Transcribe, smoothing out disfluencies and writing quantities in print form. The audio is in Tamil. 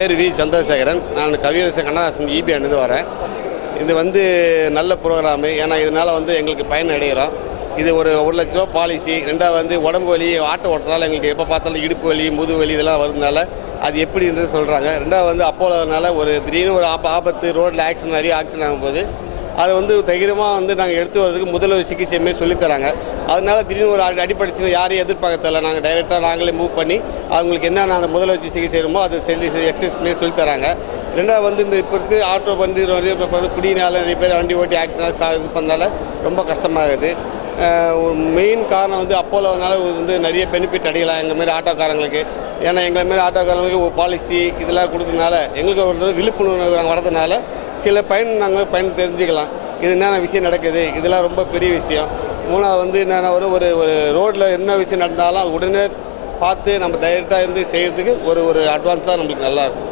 பேர் வி சந்திரசேகரன். நான் கவியரசு கண்ணதாசன் இபி அணிந்து வரேன். இது நல்ல ப்ரோக்ராமு. ஏன்னா இதனால் எங்களுக்கு பயன் அடைகிறோம். இது ஒரு 1 லட்ச ரூபா பாலிசி. ரெண்டாவது உடம்பு வலி, ஆட்டோ ஓட்டுறதுனால எங்களுக்கு எப்போ பார்த்தாலும் இடுப்பு வலி, முதுகு வலி இதெல்லாம் வருதுனால அது எப்படின்றது சொல்கிறாங்க. ரெண்டாவது அப்போலோனால திடீர்னு ஒரு ஆபத்து, ரோட்டில் ஆக்சிடென்ட் நிறைய ஆக்சிடென்ட் ஆகும்போது அதை தைரியமாக நாங்கள் எடுத்து வரதுக்கு முதலுதவி சிகிச்சையுமே சொல்லித்தராங்க. அதனால திடீர்னு ஒரு அடிப்படைச்சு யாரையும் எதிர்பார்க்கறதில்ல. நாங்கள் டைரெக்டாக நாங்களே மூவ் பண்ணி அவங்களுக்கு என்னென்ன அந்த முதலுதவி சிகிச்சை செய்யணுமோ அதை எக்ஸசைஸ் பண்ணி சொல்லித்தராங்க. ரெண்டாவது இந்த இப்போ இருக்குது ஆட்டோ குடியினால நிறைய பேர் வண்டி ஓட்டி ஆக்சிடென்ட் இது பண்ணனால ரொம்ப கஷ்டமாகுது. மெயின் காரணம் அப்போலோனால நிறைய பெனிஃபிட் அடையலாம் எங்கள் மாரி ஆட்டோக்காரங்களுக்கு. ஏன்னா எங்களை மாரி ஆட்டோக்காரங்களுக்கு ஒரு பாலிசி இதெல்லாம் கொடுத்ததுனால எங்களுக்கு ஒரு விழிப்புணர்வு நாங்கள் வரதுனால சில நாங்கள் பயன் தெரிஞ்சுக்கலாம். இது என்னென்ன விஷயம் நடக்குது, இதெல்லாம் ரொம்ப பெரிய விஷயம். மூணாவது என்னென்ன ஒரு ரோட்டில் என்ன விஷயம் நடந்தாலும் அது உடனே பார்த்து நம்ம டைரெக்டாக செய்கிறதுக்கு ஒரு அட்வான்ஸாக நம்மளுக்கு நல்லாயிருக்கும்.